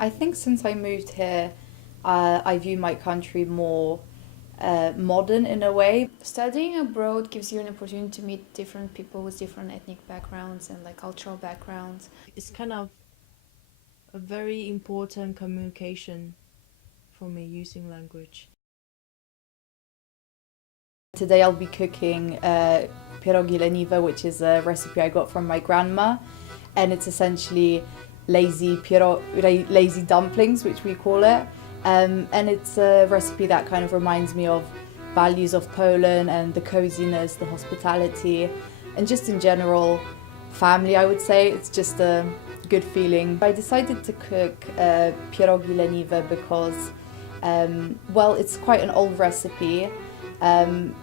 I think since I moved here, I view my country more modern in a way. Studying abroad gives you an opportunity to meet different people with different ethnic backgrounds and like cultural backgrounds. It's kind of a very important communication for me using language. Today I'll be cooking pierogi leniwe, which is a recipe I got from my grandma, and it's essentially lazy dumplings, which we call it. And it's a recipe that kind of reminds me of values of Poland and the coziness, the hospitality, and just in general, family, I would say. It's just a good feeling. I decided to cook pierogi leniwe because, well, it's quite an old recipe, and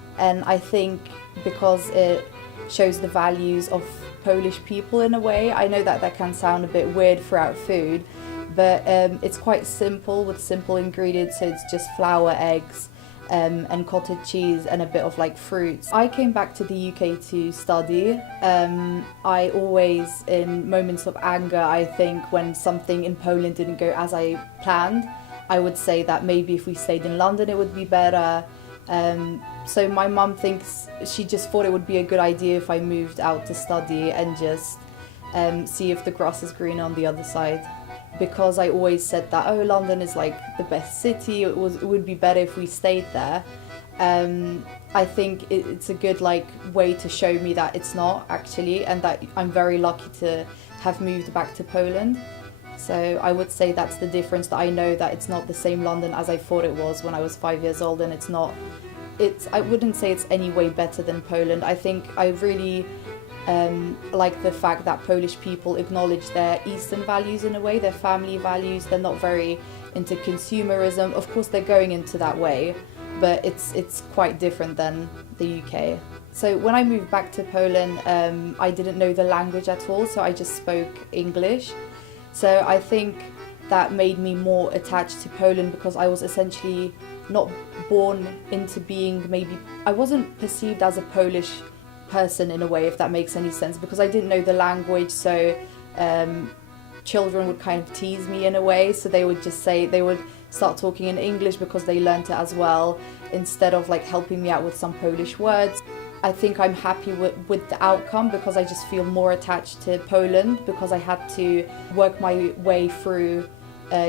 I think because it shows the values of Polish people in a way. I know that can sound a bit weird for our food, but it's quite simple with simple ingredients. So it's just flour, eggs, and cottage cheese and a bit of like fruits. I came back to the UK to study. I always, in moments of anger, I think when something in Poland didn't go as I planned, I would say that maybe if we stayed in London it would be better. So my mum thinks, she just thought it would be a good idea if I moved out to study and just see if the grass is green on the other side. Because I always said that, oh, London is like the best city, it would be better if we stayed there. I think it's a good like way to show me that it's not actually, and that I'm very lucky to have moved back to Poland. So I would say that's the difference, that I know that it's not the same London as I thought it was when I was 5 years old, and I wouldn't say it's any way better than Poland. I think I really like the fact that Polish people acknowledge their Eastern values in a way, their family values. They're not very into consumerism. Of course, they're going into that way, but it's quite different than the UK. So when I moved back to Poland, I didn't know the language at all, so I just spoke English. So I think that made me more attached to Poland, because I was essentially not born into being, maybe I wasn't perceived as a Polish person in a way, if that makes any sense, because I didn't know the language. So children would kind of tease me in a way, so they would start talking in English because they learnt it as well, instead of like helping me out with some Polish words. I think I'm happy with the outcome, because I just feel more attached to Poland, because I had to work my way through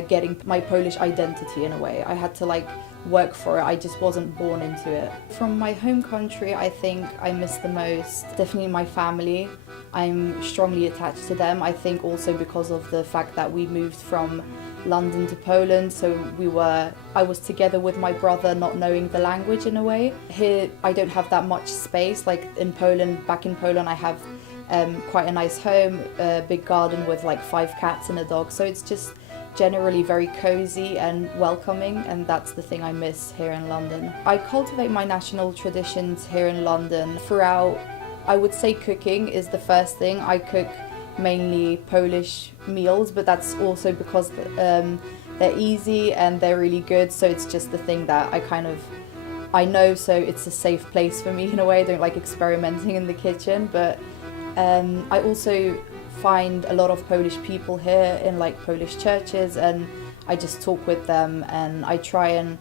getting my Polish identity in a way. I had to like work for it. I just wasn't born into it. From my home country, I think I miss the most definitely my family. I'm strongly attached to them. I think also because of the fact that we moved from London to Poland, so I was together with my brother, not knowing the language in a way. Here I don't have that much space, like in Poland. Back in Poland I have quite a nice home, a big garden with like 5 cats and a dog, so it's just generally very cozy and welcoming, and that's the thing I miss here in London. I cultivate my national traditions here in London throughout. I would say cooking is the first thing. I cook mainly Polish meals, but that's also because they're easy and they're really good, so it's just the thing that I know, so it's a safe place for me in a way. I don't like experimenting in the kitchen, but I also find a lot of Polish people here in like Polish churches, and I just talk with them, and I try and,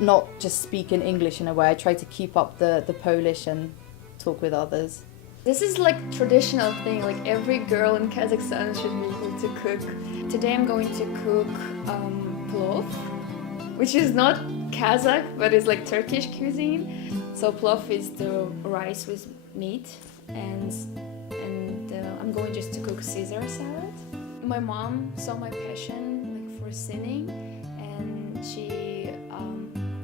not just speak in English in a way. I try to keep up the Polish and talk with others. This is like traditional thing, like every girl in Kazakhstan should be able to cook. Today I'm going to cook plov, which is not Kazakh, but it's like Turkish cuisine. So plov is the rice with meat, and I'm going just to cook Caesar salad. My mom saw my passion like for singing, and she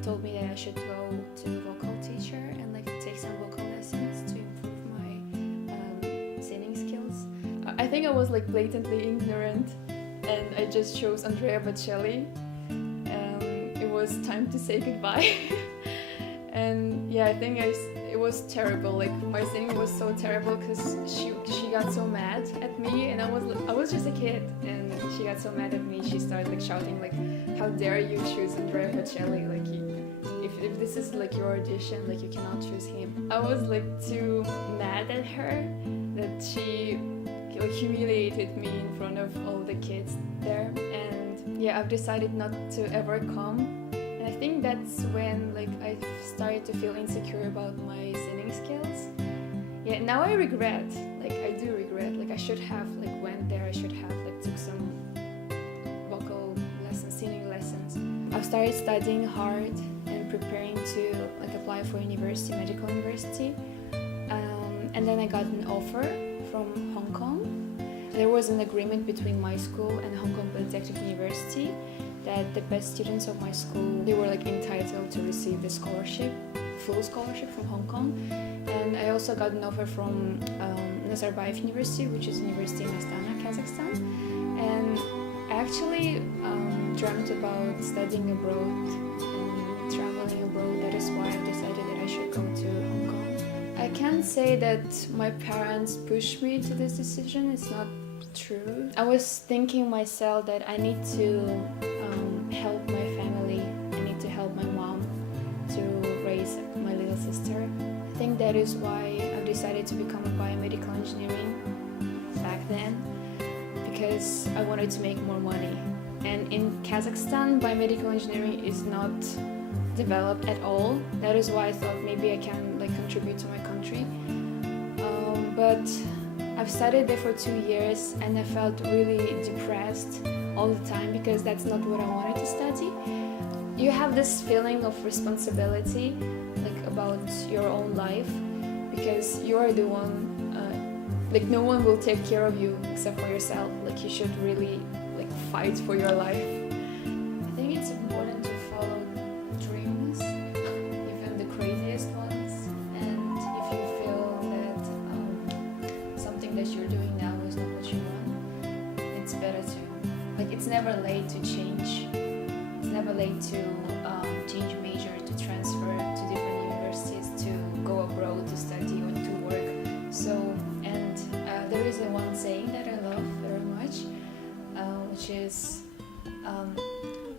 told me that I should go to a vocal teacher and like take some vocal lessons to improve my singing skills. I think I was like blatantly ignorant, and I just chose Andrea Bocelli. It was time to say goodbye. And yeah, I think it was terrible. Like my singing was so terrible because she got so mad at me, and I was just a kid, and she got so mad at me. She started like shouting like, "How dare you choose Andrea Bocelli? Like, if this is like your audition, like you cannot choose him." I was like too mad at her that she like humiliated me in front of all the kids there, and yeah, I've decided not to ever come. And I think that's when like I started to feel insecure about my singing skills. Yeah, now I regret, like I do regret, like I should have like went there, I should have like took some vocal lessons, singing lessons. I've started studying hard and preparing to like apply for university, medical university. And then I got an offer from Hong Kong. There was an agreement between my school and Hong Kong Polytechnic University that the best students of my school, they were like entitled to receive the scholarship, full scholarship from Hong Kong. And I also got an offer from Nazarbayev University, which is a university in Astana, Kazakhstan. And I actually dreamt about studying abroad and traveling abroad. That is why I decided that I should go to Hong Kong. I can't say that my parents pushed me to this decision, it's not true. I was thinking myself that I need to help my family, I need to help my mom to raise my little sister. I think that is why I've decided to become a biomedical engineering back then, because I wanted to make more money. And in Kazakhstan, biomedical engineering is not developed at all. That is why I thought maybe I can like contribute to my country. But I've studied there for 2 years and I felt really depressed all the time because that's not what I wanted to study. You have this feeling of responsibility like about your own life because you are the one, like no one will take care of you except for yourself. Like you should really like fight for your life. I think it's important to follow dreams, even the craziest ones, and if you feel that something that you're doing now is not what you want, it's better to, like it's never late to change. It's never late to change major, to transfer to different universities, to go abroad to study or to work. So, and there is a one saying that I love very much, which is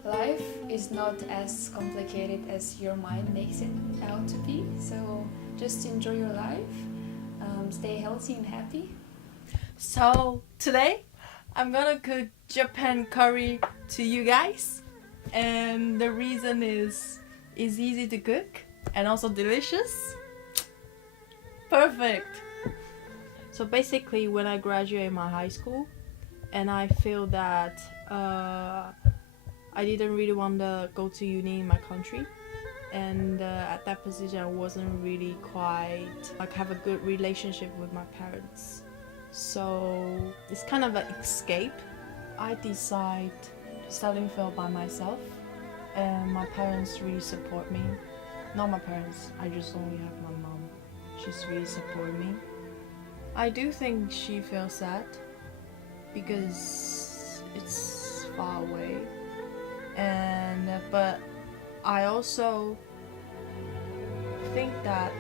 life is not as complicated as your mind makes it out to be. So just enjoy your life, stay healthy and happy. So today I'm gonna cook Japan curry to you guys, and the reason is it's easy to cook and also delicious. Perfect. So basically when I graduated my high school and I feel that I didn't really want to go to uni in my country, and at that position I wasn't really quite like have a good relationship with my parents, so it's kind of an escape. I decide to study film by myself, and my parents really support me. Not my parents, I just only have my mom. She's really supported me. I do think she feels sad because it's far away, and but I also think that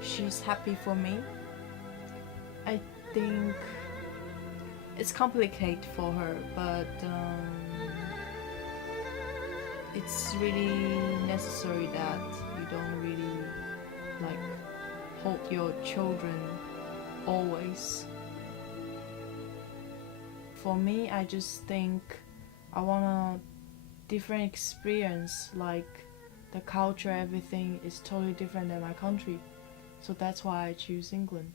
she's happy for me. I think it's complicated for her, but it's really necessary that you don't really like hold your children always. For me, I just think I want a different experience, like the culture, everything is totally different than my country. So that's why I choose England.